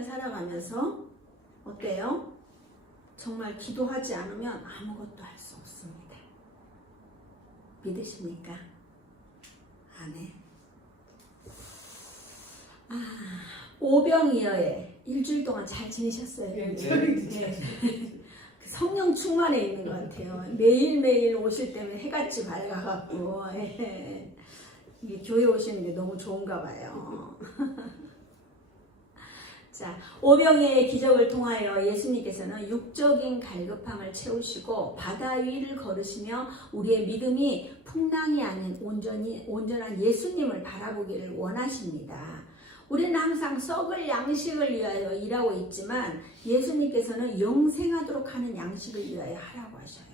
신앙생활 살아가면서 어때요? 정말 기도하지 않으면 아무것도 할 수 없습니다. 믿으십니까? 아멘. 오병이어에 일주일 동안 잘 지내셨어요? 네. 성령 충만해 있는 것 같아요. 매일매일 오실 때면 해같이 밝아갖고 이게 교회 오시는 게 너무 좋은가 봐요. 자, 오병이어의 기적을 통하여 예수님께서는 육적인 갈급함을 채우시고 바다 위를 걸으시며 우리의 믿음이 풍랑이 아닌 온전한 예수님을 바라보기를 원하십니다. 우리는 항상 썩을 양식을 위하여 일하고 있지만 예수님께서는 영생하도록 하는 양식을 위하여 하라고 하셔요.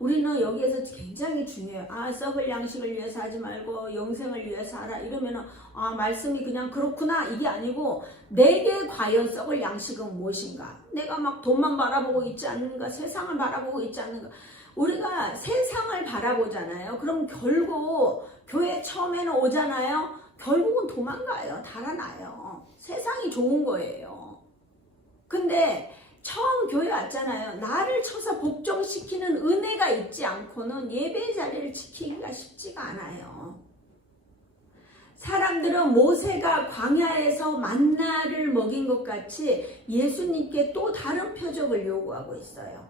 우리는 여기에서 굉장히 중요해요. 썩을 양식을 위해서 하지 말고 영생을 위해서 하라 이러면은 말씀이 그냥 그렇구나 이게 아니고 내게 과연 썩을 양식은 무엇인가? 내가 막 돈만 바라보고 있지 않는가? 세상을 바라보고 있지 않는가? 우리가 세상을 바라보잖아요. 그럼 결국 교회 처음에는 오잖아요. 결국은 도망가요. 달아나요. 세상이 좋은 거예요. 근데 처음 교회 왔잖아요. 나를 쳐서 복종시키는 은혜가 있지 않고는 예배 자리를 지키기가 쉽지가 않아요. 사람들은 모세가 광야에서 만나를 먹인 것 같이 예수님께 또 다른 표적을 요구하고 있어요.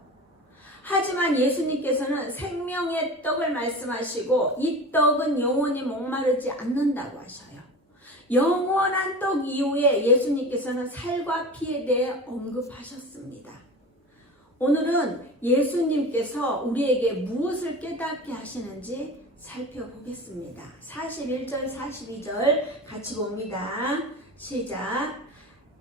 하지만 예수님께서는 생명의 떡을 말씀하시고 이 떡은 영원히 목마르지 않는다고 하셔요. 영원한 떡 이후에 예수님께서는 살과 피에 대해 언급하셨습니다. 오늘은 예수님께서 우리에게 무엇을 깨닫게 하시는지 살펴보겠습니다. 41절 42절 같이 봅니다. 시작.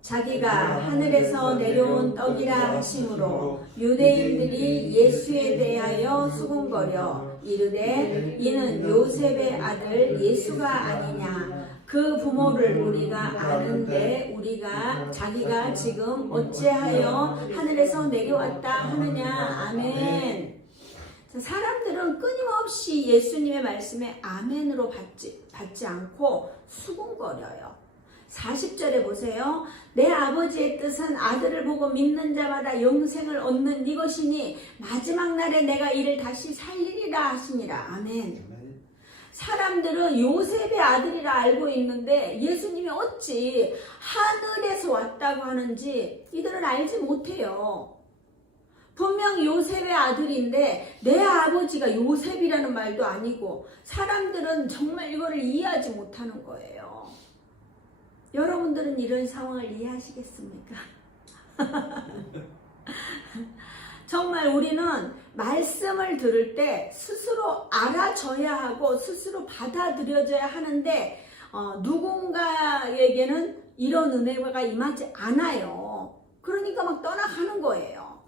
자기가 하늘에서 내려온 떡이라 하심으로 유대인들이 예수에 대하여 수군거려 이르되 이는 요셉의 아들 예수가 아니냐. 그 부모를 우리가 아는데 우리가 자기가 지금 어찌하여 하늘에서 내려왔다 하느냐. 아멘. 사람들은 끊임없이 예수님의 말씀에 아멘으로 받지 않고 수군거려요. 40절에 보세요. 내 아버지의 뜻은 아들을 보고 믿는 자마다 영생을 얻는 이것이니 마지막 날에 내가 이를 다시 살리리라 하시니라. 아멘. 사람들은 요셉의 아들이라 알고 있는데 예수님이 어찌 하늘에서 왔다고 하는지 이들은 알지 못해요. 분명 요셉의 아들인데 내 아버지가 요셉이라는 말도 아니고 사람들은 정말 이거를 이해하지 못하는 거예요. 여러분들은 이런 상황을 이해하시겠습니까? 정말 우리는 말씀을 들을 때 스스로 알아줘야 하고 스스로 받아들여져야 하는데 누군가에게는 이런 은혜가 임하지 않아요. 그러니까 막 떠나가는 거예요.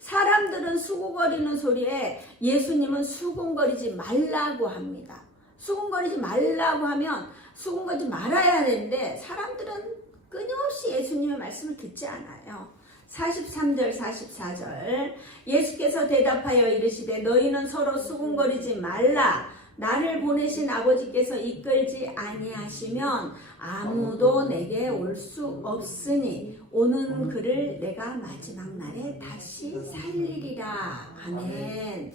사람들은 수군거리는 소리에 예수님은 수군거리지 말라고 합니다. 수군거리지 말라고 하면 수군거리지 말아야 되는데 사람들은 끊임없이 예수님의 말씀을 듣지 않아요. 43절 44절 예수께서 대답하여 이르시되 너희는 서로 수군거리지 말라. 나를 보내신 아버지께서 이끌지 아니하시면 아무도 내게 올 수 없으니 오는 그를 내가 마지막 날에 다시 살리리라. 아멘.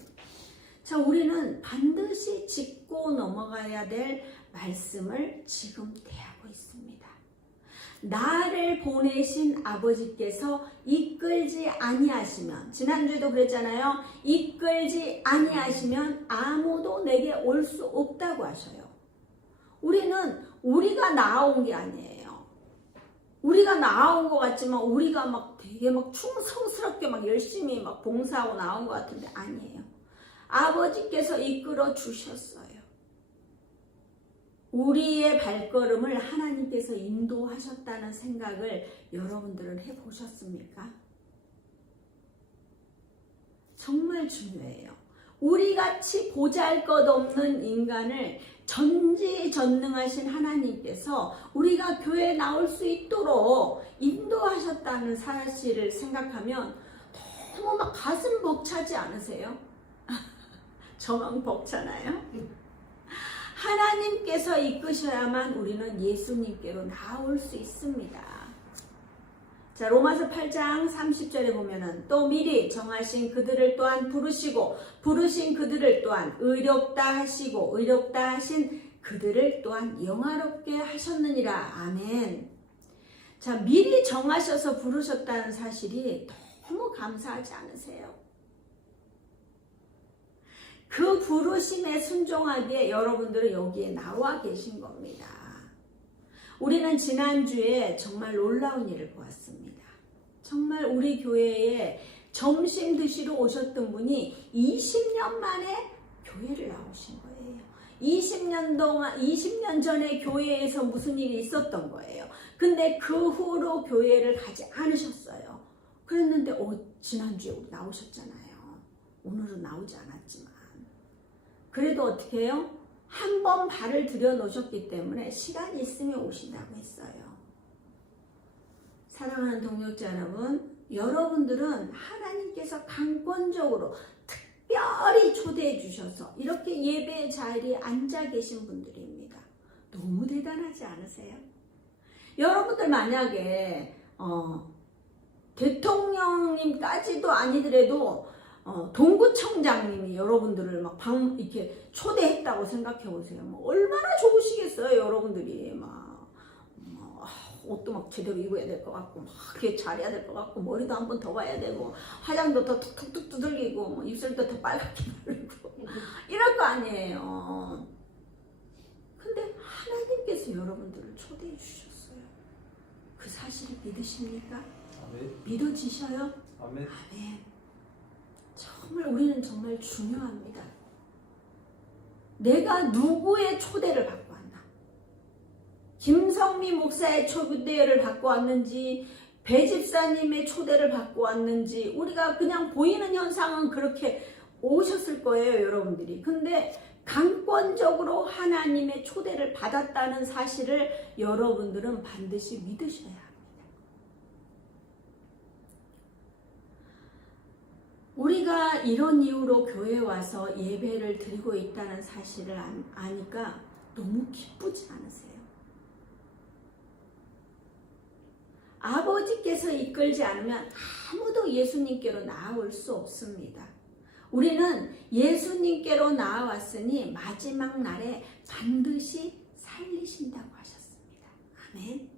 자, 우리는 반드시 짚고 넘어가야 될 말씀을 지금 대하고 있습니다. 나를 보내신 아버지께서 이끌지 아니하시면, 지난주에도 그랬잖아요. 이끌지 아니하시면 아무도 내게 올 수 없다고 하셔요. 우리는 우리가 나아온 게 아니에요. 우리가 나아온 것 같지만 우리가 막 되게 막 충성스럽게 막 열심히 막 봉사하고 나온 것 같은데 아니에요. 아버지께서 이끌어 주셨어요. 우리의 발걸음을 하나님께서 인도하셨다는 생각을 여러분들은 해보셨습니까? 정말 중요해요. 우리같이 보잘것없는 인간을 전지전능하신 하나님께서 우리가 교회에 나올 수 있도록 인도하셨다는 사실을 생각하면 너무 막 가슴 벅차지 않으세요? 저만 벅차나요? 하나님께서 이끄셔야만 우리는 예수님께로 나올 수 있습니다. 자, 로마서 8장 30절에 보면은 또 미리 정하신 그들을 또한 부르시고 부르신 그들을 또한 의롭다 하시고 의롭다 하신 그들을 또한 영화롭게 하셨느니라. 아멘. 자, 미리 정하셔서 부르셨다는 사실이 너무 감사하지 않으세요? 그 부르심에 순종하기에 여러분들은 여기에 나와 계신 겁니다. 우리는 지난주에 정말 놀라운 일을 보았습니다. 정말 우리 교회에 점심 드시러 오셨던 분이 20년 만에 교회를 나오신 거예요. 20년 전에 교회에서 무슨 일이 있었던 거예요. 근데 그 후로 교회를 가지 않으셨어요. 그랬는데 지난주에 나오셨잖아요. 오늘은 나오지 않았지만. 그래도 어떻게 해요? 한 번 발을 들여놓으셨기 때문에 시간이 있으면 오신다고 했어요. 사랑하는 동역자 여러분, 여러분들은 하나님께서 강권적으로 특별히 초대해 주셔서 이렇게 예배의 자리에 앉아 계신 분들입니다. 너무 대단하지 않으세요? 여러분들 만약에 대통령님까지도 아니더라도 동구청장님이 여러분들을 막 이렇게 초대했다고 생각해 보세요. 얼마나 좋으시겠어요, 여러분들이. 옷도 막 제대로 입어야 될 것 같고, 막 이렇게 잘해야 될 것 같고, 머리도 한 번 더 봐야 되고, 화장도 더 툭툭툭 두들기고, 입술도 더 빨갛게 바르고, 이럴 거 아니에요. 근데 하나님께서 여러분들을 초대해 주셨어요. 그 사실을 믿으십니까? 아멘. 믿어지셔요? 아멘. 아멘. 정말 우리는 정말 중요합니다. 내가 누구의 초대를 받고 왔나? 김성미 목사의 초대를 받고 왔는지, 배 집사님의 초대를 받고 왔는지, 우리가 그냥 보이는 현상은 그렇게 오셨을 거예요, 여러분들이. 근데 강권적으로 하나님의 초대를 받았다는 사실을 여러분들은 반드시 믿으셔야 합니다. 우리가 이런 이유로 교회에 와서 예배를 드리고 있다는 사실을 아니까 너무 기쁘지 않으세요? 아버지께서 이끌지 않으면 아무도 예수님께로 나아올 수 없습니다. 우리는 예수님께로 나아왔으니 마지막 날에 반드시 살리신다고 하셨습니다. 아멘.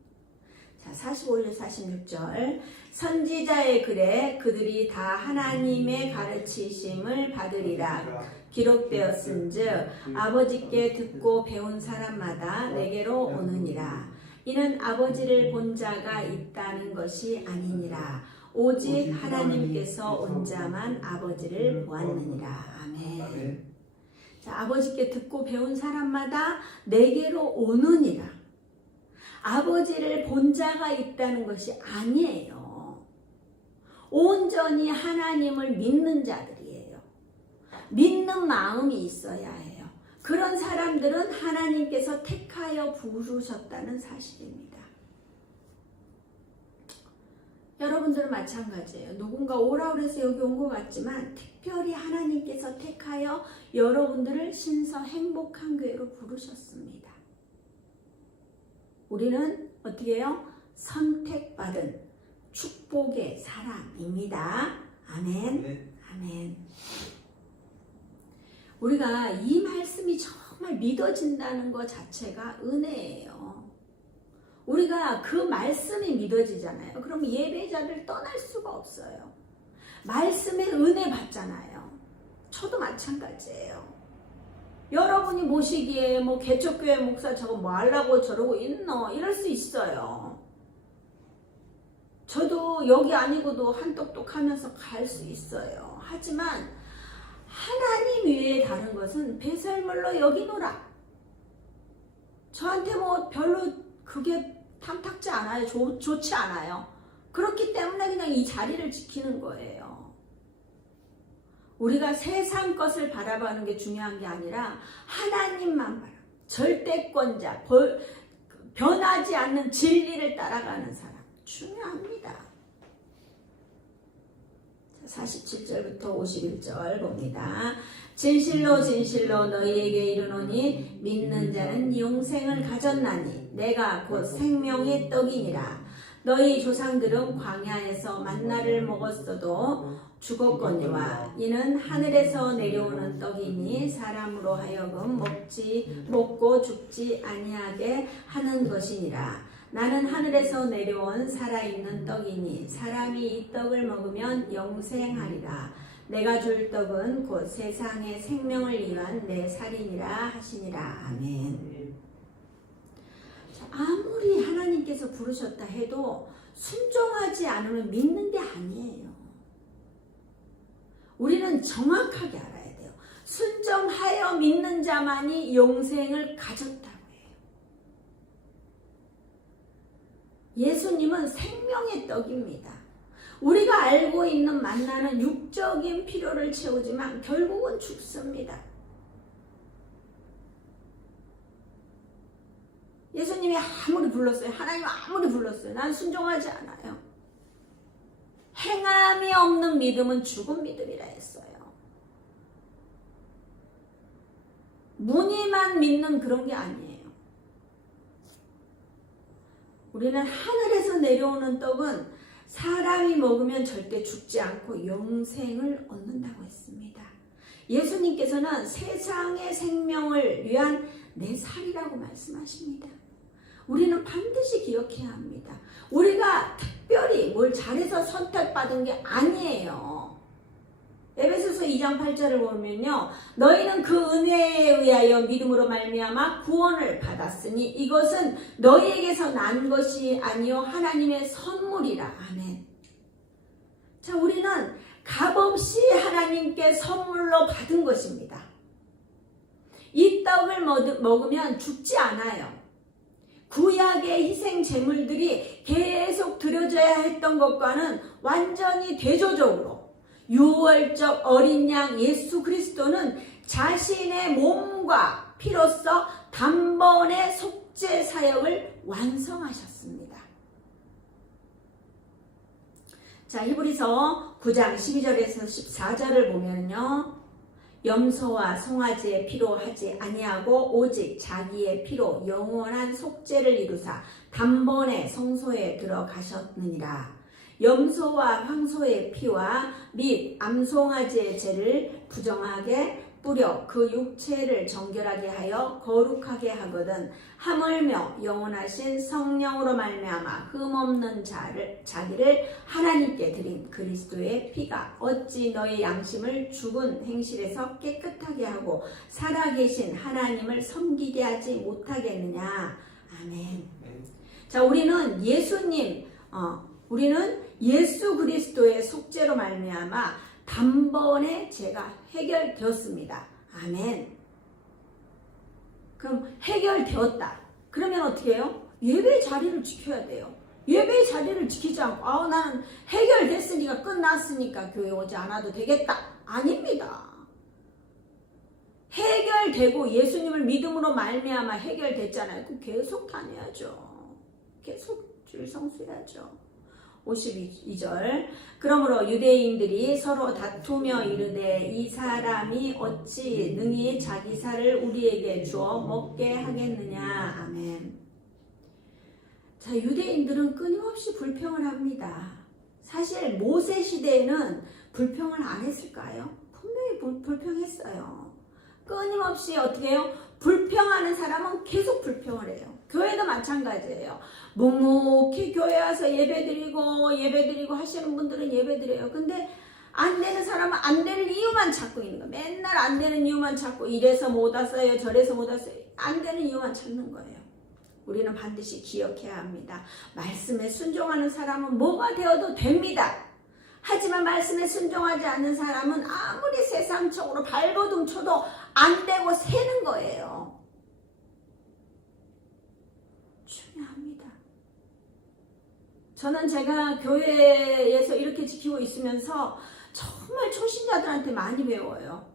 자, 45절 46절 선지자의 글에 그들이 다 하나님의 가르치심을 받으리라 기록되었은즉 아버지께 듣고 배운 사람마다 내게로 오느니라. 이는 아버지를 본 자가 있다는 것이 아니니라. 오직 하나님께서 온 자만 아버지를 보았느니라. 아멘. 자, 아버지께 듣고 배운 사람마다 내게로 오느니라. 아버지를 본 자가 있다는 것이 아니에요. 온전히 하나님을 믿는 자들이에요. 믿는 마음이 있어야 해요. 그런 사람들은 하나님께서 택하여 부르셨다는 사실입니다. 여러분들은 마찬가지예요. 누군가 오라 그래서 여기 온 것 같지만 특별히 하나님께서 택하여 여러분들을 신서 행복한 교회로 부르셨습니다. 우리는 어떻게 해요? 선택받은 축복의 사람입니다. 아멘. 네. 아멘. 우리가 이 말씀이 정말 믿어진다는 것 자체가 은혜예요. 우리가 그 말씀이 믿어지잖아요. 그럼 예배자를 떠날 수가 없어요. 말씀의 은혜 받잖아요. 저도 마찬가지예요. 여러분이 모시기에 개척교회 목사 저거 뭐 하려고 저러고 있노? 이럴 수 있어요. 저도 여기 아니고도 한똑똑 하면서 갈 수 있어요. 하지만 하나님 외에 다른 것은 배설물로 여기노라. 저한테 별로 그게 탐탁지 않아요. 좋지 않아요. 그렇기 때문에 그냥 이 자리를 지키는 거예요. 우리가 세상 것을 바라보는 게 중요한 게 아니라 하나님만 바라. 절대권자, 변하지 않는 진리를 따라가는 사람. 중요합니다. 47절부터 51절 봅니다. 진실로 진실로 너희에게 이르노니 믿는 자는 영생을 가졌나니 내가 곧 생명의 떡이니라. 너희 조상들은 광야에서 만나를 먹었어도 죽었거니와 이는 하늘에서 내려오는 떡이니 사람으로 하여금 먹고 죽지 아니하게 하는 것이니라. 나는 하늘에서 내려온 살아있는 떡이니 사람이 이 떡을 먹으면 영생하리라. 내가 줄 떡은 곧 세상의 생명을 위한 내 살이니라 하시니라. 아멘. 아무리 하나님께서 부르셨다 해도 순종하지 않으면 믿는 게 아니에요. 우리는 정확하게 알아야 돼요. 순종하여 믿는 자만이 영생을 가졌다고 해요. 예수님은 생명의 떡입니다. 우리가 알고 있는 만나는 육적인 필요를 채우지만 결국은 죽습니다. 예수님이 아무리 불렀어요. 하나님 아무리 불렀어요. 난 순종하지 않아요. 행함이 없는 믿음은 죽은 믿음이라 했어요. 무늬만 믿는 그런 게 아니에요. 우리는 하늘에서 내려오는 떡은 사람이 먹으면 절대 죽지 않고 영생을 얻는다고 했습니다. 예수님께서는 세상의 생명을 위한 내 살이라고 말씀하십니다. 우리는 반드시 기억해야 합니다. 우리가 특별히 뭘 잘해서 선택받은 게 아니에요. 에베소서 2장 8절을 보면요. 너희는 그 은혜에 의하여 믿음으로 말미암아 구원을 받았으니 이것은 너희에게서 난 것이 아니요 하나님의 선물이라. 아멘. 자, 우리는 값없이 하나님께 선물로 받은 것입니다. 이 떡을 먹으면 죽지 않아요. 구약의 희생 제물들이 계속 드려져야 했던 것과는 완전히 대조적으로 유월적 어린 양 예수 그리스도는 자신의 몸과 피로써 단번에 속죄 사역을 완성하셨습니다. 자, 히브리서 9장 12절에서 14절을 보면요. 염소와 송아지의 피로 하지 아니하고 오직 자기의 피로 영원한 속죄를 이루사 단번에 성소에 들어가셨느니라. 염소와 황소의 피와 및 암송아지의 죄를 부정하게 뿌려 그 육체를 정결하게 하여 거룩하게 하거든 하물며 영원하신 성령으로 말미암아 흠없는 자기를 하나님께 드린 그리스도의 피가 어찌 너의 양심을 죽은 행실에서 깨끗하게 하고 살아계신 하나님을 섬기게 하지 못하겠느냐. 아멘. 자, 우리는 예수 그리스도의 속죄로 말미암아 단번에 죄가 해결되었습니다. 아멘. 그럼 해결되었다. 그러면 어떻게 해요? 예배 자리를 지켜야 돼요. 예배 자리를 지키지 않고 나는 해결됐으니까 끝났으니까 교회 오지 않아도 되겠다. 아닙니다. 해결되고 예수님을 믿음으로 말미암아 해결됐잖아요. 그럼 계속 다녀야죠. 계속 줄 성수해야죠. 52절 그러므로 유대인들이 서로 다투며 이르되 이 사람이 어찌 능히 자기 살을 우리에게 주어 먹게 하겠느냐. 아멘. 자, 유대인들은 끊임없이 불평을 합니다. 사실 모세 시대에는 불평을 안 했을까요? 분명히 불평했어요. 끊임없이 어떻게 해요? 불평하는 사람은 계속 불평을 해요. 교회도 마찬가지예요. 묵묵히 교회 와서 예배드리고 하시는 분들은 예배드려요. 근데 안 되는 사람은 안 되는 이유만 찾고 있는 거예요. 맨날 안 되는 이유만 찾고 이래서 못 왔어요. 저래서 못 왔어요. 안 되는 이유만 찾는 거예요. 우리는 반드시 기억해야 합니다. 말씀에 순종하는 사람은 뭐가 되어도 됩니다. 하지만 말씀에 순종하지 않는 사람은 아무리 세상적으로 발버둥 쳐도 안 되고 새는 거예요. 중요합니다. 저는 제가 교회에서 이렇게 지키고 있으면서 정말 초신자들한테 많이 배워요.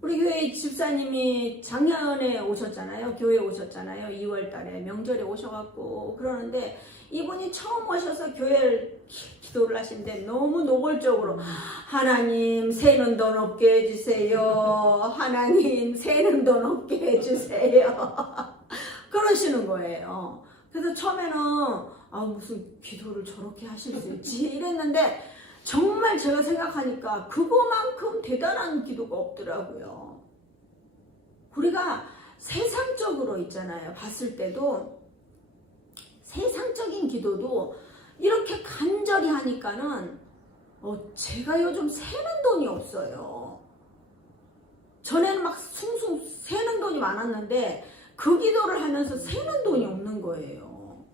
우리 교회 집사님이 작년에 오셨잖아요. 교회에 오셨잖아요. 2월 달에 명절에 오셔갖고 그러는데 이분이 처음 오셔서 교회를 기도를 하시는데 너무 노골적으로 하나님 새는 더 높게 해주세요. 하나님 새는 더 높게 해주세요. 그 그러시는 거예요. 그래서 처음에는 무슨 기도를 저렇게 하실 수 있지 이랬는데 정말 제가 생각하니까 그거만큼 대단한 기도가 없더라고요. 우리가 세상적으로 있잖아요. 봤을 때도 세상적인 기도도 이렇게 간절히 하니까는 제가 요즘 새는 돈이 없어요. 전에는 막 숭숭 새는 돈이 많았는데 그 기도를 하면서 새는 돈이 없는 거예요.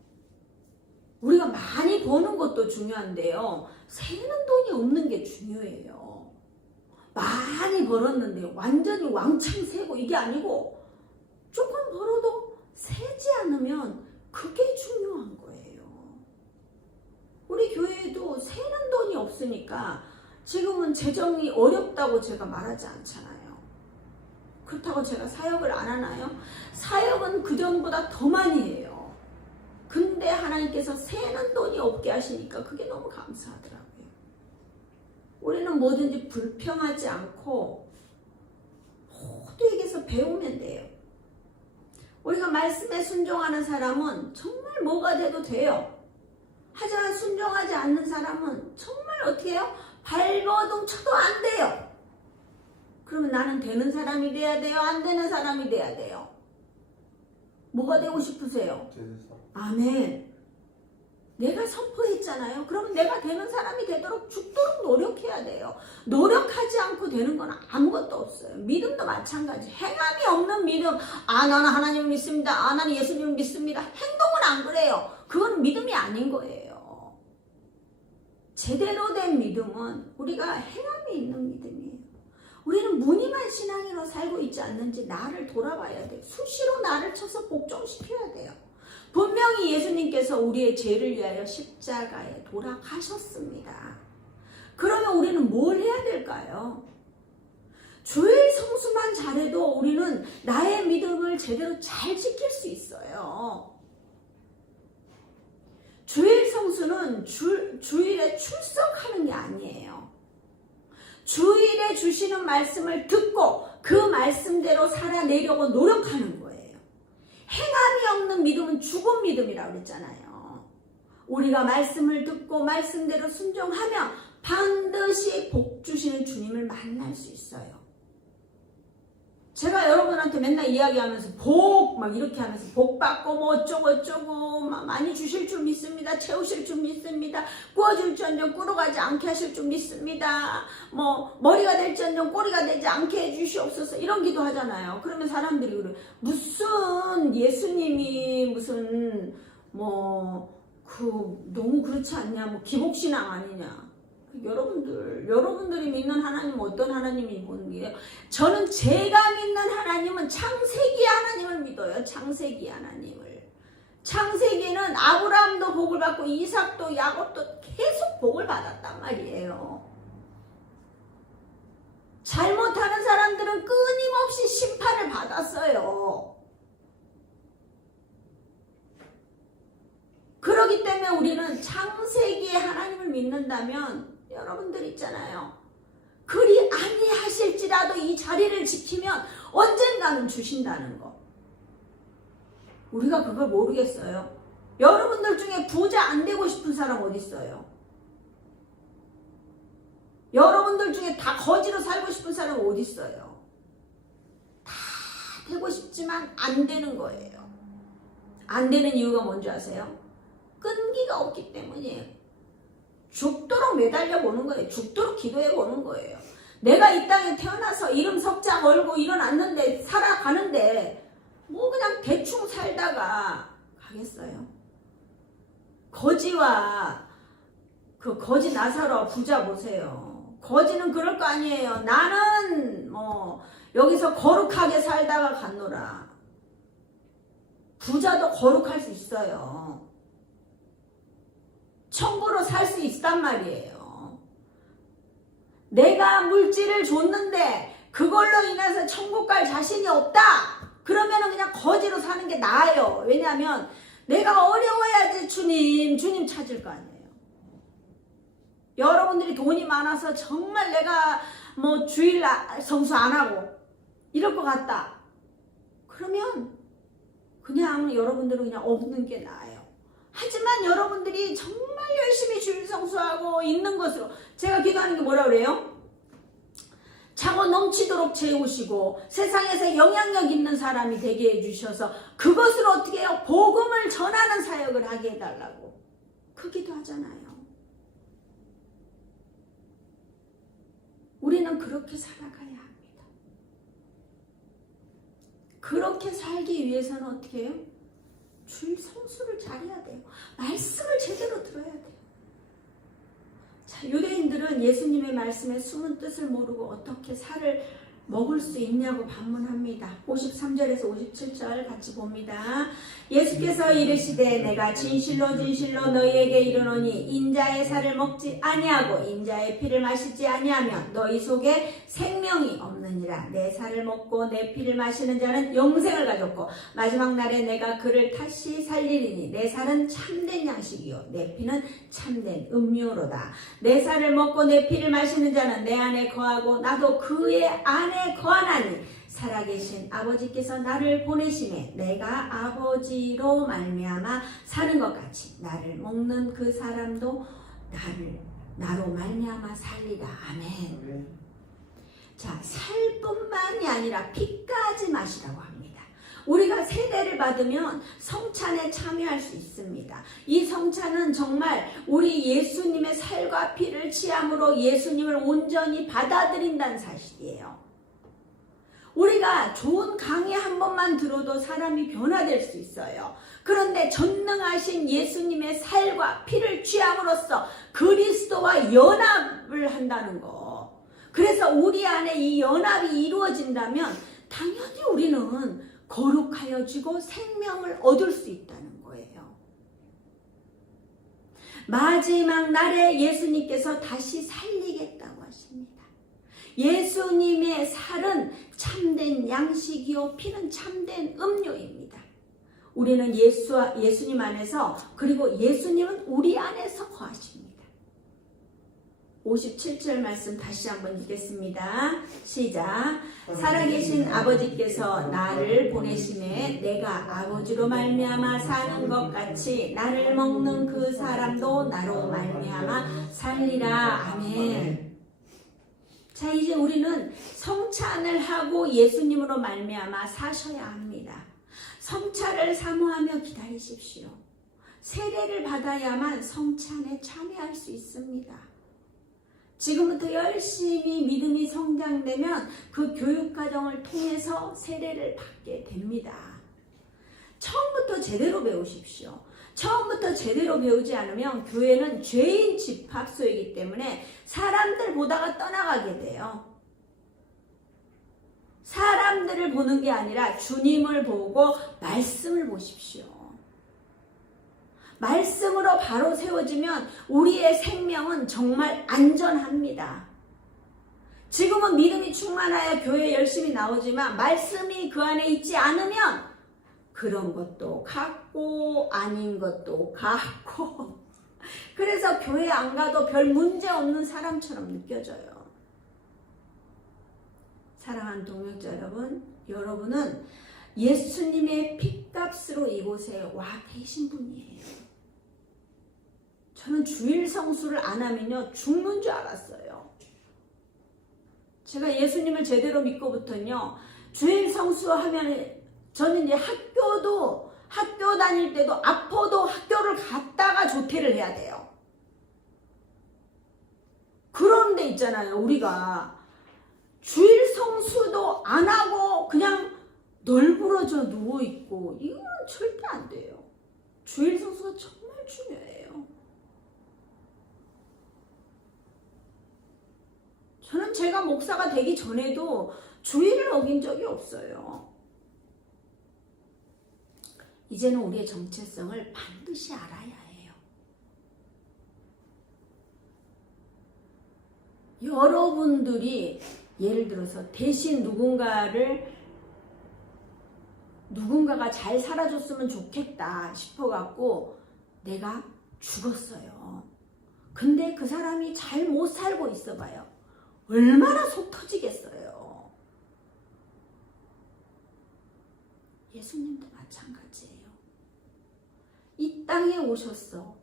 우리가 많이 버는 것도 중요한데요. 새는 돈이 없는 게 중요해요. 많이 벌었는데 완전히 왕창 새고 이게 아니고 조금 벌어도 새지 않으면 그게 중요한 거예요. 우리 교회에도 새는 돈이 없으니까 지금은 재정이 어렵다고 제가 말하지 않잖아요. 그렇다고 제가 사역을 안 하나요? 사역은 그전보다 더 많이 해요. 근데 하나님께서 새는 돈이 없게 하시니까 그게 너무 감사하더라고요. 우리는 뭐든지 불평하지 않고 모두에게서 배우면 돼요. 우리가 말씀에 순종하는 사람은 정말 뭐가 돼도 돼요. 하지만 순종하지 않는 사람은 정말 어떻게 해요? 발버둥 쳐도 안 돼요. 그러면 나는 되는 사람이 돼야 돼요? 안 되는 사람이 돼야 돼요? 뭐가 되고 싶으세요? 아멘. 내가 선포했잖아요. 그럼 내가 되는 사람이 되도록 죽도록 노력해야 돼요. 노력하지 않고 되는 건 아무것도 없어요. 믿음도 마찬가지. 행함이 없는 믿음. 나는 하나님을 믿습니다. 나는 예수님을 믿습니다. 행동은 안 그래요. 그건 믿음이 아닌 거예요. 제대로 된 믿음은 우리가 행함이 있는 믿음이에요. 우리는 무늬만 신앙으로 살고 있지 않는지 나를 돌아봐야 돼요. 수시로 나를 쳐서 복종시켜야 돼요. 분명히 예수님께서 우리의 죄를 위하여 십자가에 돌아가셨습니다. 그러면 우리는 뭘 해야 될까요? 주일 성수만 잘해도 우리는 나의 믿음을 제대로 잘 지킬 수 있어요. 주일 성수는 주일에 출석하는 게 아니에요. 주일에 주시는 말씀을 듣고 그 말씀대로 살아내려고 노력하는 거예요. 행함이 없는 믿음은 죽은 믿음이라고 그랬잖아요. 우리가 말씀을 듣고 말씀대로 순종하면 반드시 복 주시는 주님을 만날 수 있어요. 제가 여러분한테 맨날 이야기하면서 복 막 이렇게 하면서 복 받고 뭐 어쩌고 막 많이 주실 줄 믿습니다. 채우실 줄 믿습니다. 구워줄지언정 꿇어가지 않게 하실 줄 믿습니다. 뭐 머리가 될지언정 꼬리가 되지 않게 해주시옵소서 이런 기도 하잖아요. 그러면 사람들이 그래 무슨 예수님이 무슨 너무 그렇지 않냐 뭐 기복신앙 아니냐. 여러분들이 믿는 하나님은 어떤 하나님이 있는 게요? 저는 제가 믿는 하나님은 창세기 하나님을 믿어요. 창세기 하나님을. 창세기는 아브라함도 복을 받고 이삭도 야곱도 계속 복을 받았단 말이에요. 잘못하는 사람들은 끊임없이 심판을 받았어요. 그렇기 때문에 우리는 창세기의 하나님을 믿는다면 여러분들 있잖아요. 그리 아니하실지라도 이 자리를 지키면 언젠가는 주신다는 거. 우리가 그걸 모르겠어요. 여러분들 중에 부자 안 되고 싶은 사람 어디 있어요? 여러분들 중에 다 거지로 살고 싶은 사람 어디 있어요? 다 되고 싶지만 안 되는 거예요. 안 되는 이유가 뭔지 아세요? 끈기가 없기 때문이에요. 죽도록 매달려 보는 거예요. 죽도록 기도해 보는 거예요. 내가 이 땅에 태어나서 이름 석자 걸고 일어났는데 살아가는데 뭐 그냥 대충 살다가 가겠어요. 거지와 그 거지 나사로 부자 보세요. 거지는 그럴 거 아니에요. 나는 여기서 거룩하게 살다가 갔노라. 부자도 거룩할 수 있어요. 천국으로 살 수 있단 말이에요. 내가 물질을 줬는데 그걸로 인해서 천국 갈 자신이 없다. 그러면 그냥 거지로 사는 게 나아요. 왜냐하면 내가 어려워야지 주님 찾을 거 아니에요. 여러분들이 돈이 많아서 정말 내가 주일 성수 안 하고 이럴 것 같다. 그러면 그냥 여러분들은 그냥 없는 게 나아요. 하지만 여러분들이 정말 열심히 주일 성수하고 있는 것으로, 제가 기도하는 게 뭐라 그래요? 차고 넘치도록 채우시고 세상에서 영향력 있는 사람이 되게 해주셔서 그것을 어떻게 해요? 복음을 전하는 사역을 하게 해달라고 그 기도하잖아요. 우리는 그렇게 살아가야 합니다. 그렇게 살기 위해서는 어떻게 해요? 주일 성수를 잘해야 돼요. 말씀을 제대로 들어야 돼요. 자, 유대인들은 예수님의 말씀의 숨은 뜻을 모르고 어떻게 살을 먹을 수 있냐고 반문합니다. 53절에서 57절 같이 봅니다. 예수께서 이르시되 내가 진실로 진실로 너희에게 이르노니 인자의 살을 먹지 아니하고 인자의 피를 마시지 아니하면 너희 속에 생명이 없느니라. 내 살을 먹고 내 피를 마시는 자는 영생을 가졌고 마지막 날에 내가 그를 다시 살리리니 내 살은 참된 양식이요 내 피는 참된 음료로다. 내 살을 먹고 내 피를 마시는 자는 내 안에 거하고 나도 그의 안에 거하나니 살아계신 아버지께서 나를 보내심에 내가 아버지로 말미암아 사는 것 같이 나를 먹는 그 사람도 나로 말미암아 살리라. 아멘. 자, 살뿐만이 아니라 피까지 마시라고 합니다. 우리가 세례를 받으면 성찬에 참여할 수 있습니다. 이 성찬은 정말 우리 예수님의 살과 피를 취함으로 예수님을 온전히 받아들인다는 사실이에요. 우리가 좋은 강의 한 번만 들어도 사람이 변화될 수 있어요. 그런데 전능하신 예수님의 살과 피를 취함으로써 그리스도와 연합을 한다는 거. 그래서 우리 안에 이 연합이 이루어진다면 당연히 우리는 거룩하여지고 생명을 얻을 수 있다는 거예요. 마지막 날에 예수님께서 다시 살리겠다고 하십니다. 예수님의 살은 참된 양식이요 피는 참된 음료입니다. 우리는 예수님 안에서 그리고 예수님은 우리 안에서 거하십니다. 57절 말씀 다시 한번 읽겠습니다. 시작. 살아계신 아버지께서 나를 보내심에 내가 아버지로 말미암아 사는 것 같이 나를 먹는 그 사람도 나로 말미암아 살리라. 아멘. 자, 이제 우리는 성찬을 하고 예수님으로 말미암아 사셔야 합니다. 성찬을 사모하며 기다리십시오. 세례를 받아야만 성찬에 참여할 수 있습니다. 지금부터 열심히 믿음이 성장되면 그 교육과정을 통해서 세례를 받게 됩니다. 처음부터 제대로 배우십시오. 처음부터 제대로 배우지 않으면 교회는 죄인 집합소이기 때문에 사람들 보다가 떠나가게 돼요. 사람들을 보는 게 아니라 주님을 보고 말씀을 보십시오. 말씀으로 바로 세워지면 우리의 생명은 정말 안전합니다. 지금은 믿음이 충만하여 교회에 열심히 나오지만 말씀이 그 안에 있지 않으면 그런 것도 같고 아닌 것도 같고 그래서 교회 안 가도 별 문제 없는 사람처럼 느껴져요. 사랑하는 동역자 여러분, 여러분은 예수님의 핏값으로 이곳에 와 계신 분이에요. 저는 주일 성수를 안 하면요 죽는 줄 알았어요. 제가 예수님을 제대로 믿고부터는요 주일 성수하면 저는 이제 학교 다닐 때도 아파도 학교를 갔다가 조퇴를 해야 돼요. 그런 데 있잖아요. 우리가 주일 성수도 안 하고 그냥 널브러져 누워있고 이건 절대 안 돼요. 주일 성수가 정말 중요해요. 저는 제가 목사가 되기 전에도 주일을 어긴 적이 없어요. 이제는 우리의 정체성을 반드시 알아야 해요. 여러분들이 예를 들어서 대신 누군가가 잘 살아줬으면 좋겠다 싶어갖고 내가 죽었어요. 근데 그 사람이 잘 못 살고 있어봐요. 얼마나 속 터지겠어요. 예수님도 마찬가지예요. 이 땅에 오셨어.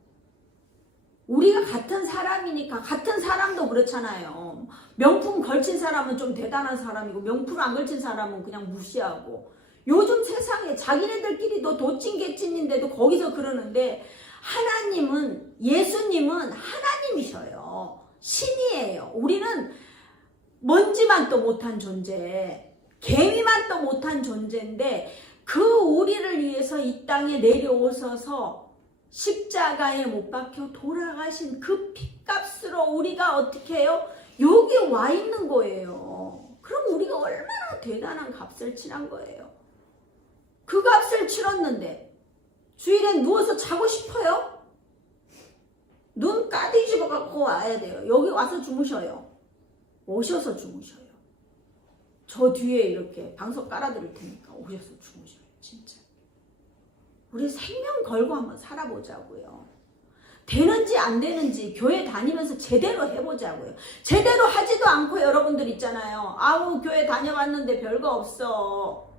우리가 같은 사람이니까, 같은 사람도 그렇잖아요. 명품 걸친 사람은 좀 대단한 사람이고 명품 안 걸친 사람은 그냥 무시하고, 요즘 세상에 자기네들끼리도 도찐개찐인데도 거기서 그러는데, 하나님은, 예수님은 하나님이셔요. 신이에요. 우리는 먼지만도 못한 존재, 개미만도 못한 존재인데, 그 우리를 위해서 이 땅에 내려오셔서 십자가에 못 박혀 돌아가신 그 핏값으로 우리가 어떻게 해요? 여기 와 있는 거예요. 그럼 우리가 얼마나 대단한 값을 치른 거예요. 그 값을 치렀는데 주일엔 누워서 자고 싶어요? 눈 까뒤집어 갖고 와야 돼요. 여기 와서 주무셔요. 오셔서 주무셔요. 저 뒤에 이렇게 방석 깔아드릴 테니까 오셔서 주무셔요. 진짜. 우리 생명 걸고 한번 살아보자고요. 되는지 안 되는지 교회 다니면서 제대로 해보자고요. 제대로 하지도 않고 여러분들 있잖아요. 아우 교회 다녀봤는데 별거 없어.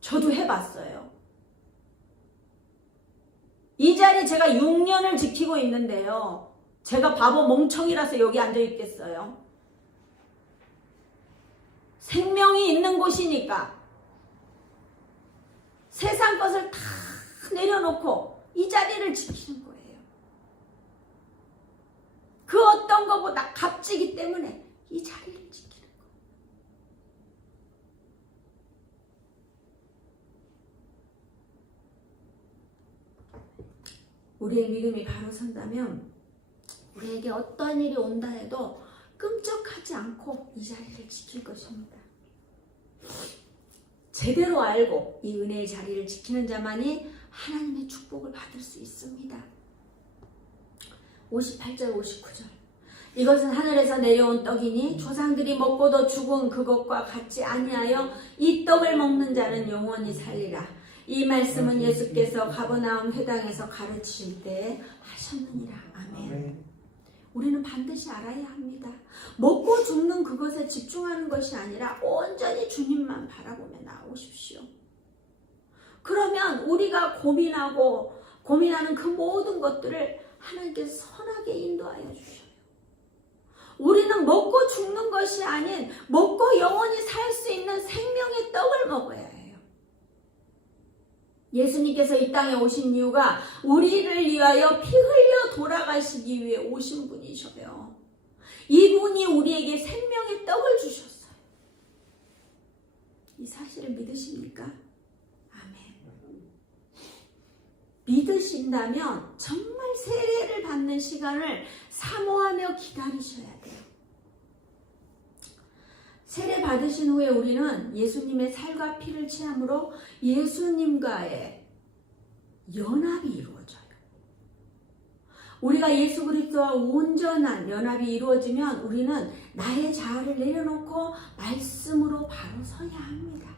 저도 해봤어요. 이 자리에 제가 6년을 지키고 있는데요. 제가 바보 멍청이라서 여기 앉아 있겠어요? 생명이 있는 곳이니까 세상 것을 다 내려놓고 이 자리를 지키는 거예요. 그 어떤 것보다 값지기 때문에 이 자리를 지키는 거예요. 우리의 믿음이 바로 선다면 우리에게 어떤 일이 온다 해도 끔찍하지 않고 이 자리를 지킬 것입니다. 제대로 알고 이 은혜의 자리를 지키는 자만이 하나님의 축복을 받을 수 있습니다. 58절 59절 이것은 하늘에서 내려온 떡이니 조상들이 먹고도 죽은 그것과 같지 아니하여 이 떡을 먹는 자는 영원히 살리라. 이 말씀은 예수께서 가버나움 회당에서 가르치실 때 하셨느니라. 아멘. 우리는 반드시 알아야 합니다. 먹고 죽는 그것에 집중하는 것이 아니라 온전히 주님만 바라보며 나오십시오. 그러면 우리가 고민하는 그 모든 것들을 하나님께서 선하게 인도하여 주셔요. 우리는 먹고 죽는 것이 아닌 먹고 영원히 살 수 있는 생명의 떡을 먹어야 해요. 예수님께서 이 땅에 오신 이유가 우리를 위하여 피 흘려 돌아가시기 위해 오신 분이셔요. 이분이 우리에게 생명의 떡을 주셨어요. 이 사실을 믿으십니까? 아멘. 믿으신다면 정말 세례를 받는 시간을 사모하며 기다리셔야 돼요. 세례 받으신 후에 우리는 예수님의 살과 피를 취함으로 예수님과의 연합이 이루어져요. 우리가 예수 그리스도와 온전한 연합이 이루어지면 우리는 나의 자아를 내려놓고 말씀으로 바로 서야 합니다.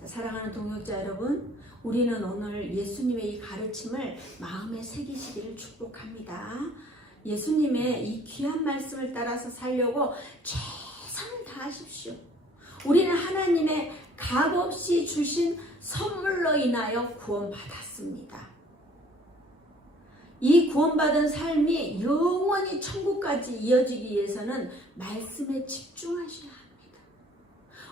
자, 사랑하는 동역자 여러분, 우리는 오늘 예수님의 이 가르침을 마음에 새기시기를 축복합니다. 예수님의 이 귀한 말씀을 따라서 살려고 최선을 다하십시오. 우리는 하나님의 값없이 주신 선물로 인하여 구원받았습니다. 이 구원받은 삶이 영원히 천국까지 이어지기 위해서는 말씀에 집중하셔야 합니다.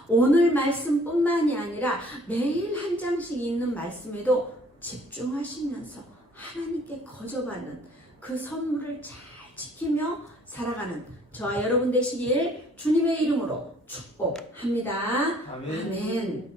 오늘 말씀뿐만이 아니라 매일 한 장씩 있는 말씀에도 집중하시면서 하나님께 거저받는 그 선물을 잘 지키며 살아가는 저와 여러분 되시길 주님의 이름으로 축복합니다. 아멘. 아멘.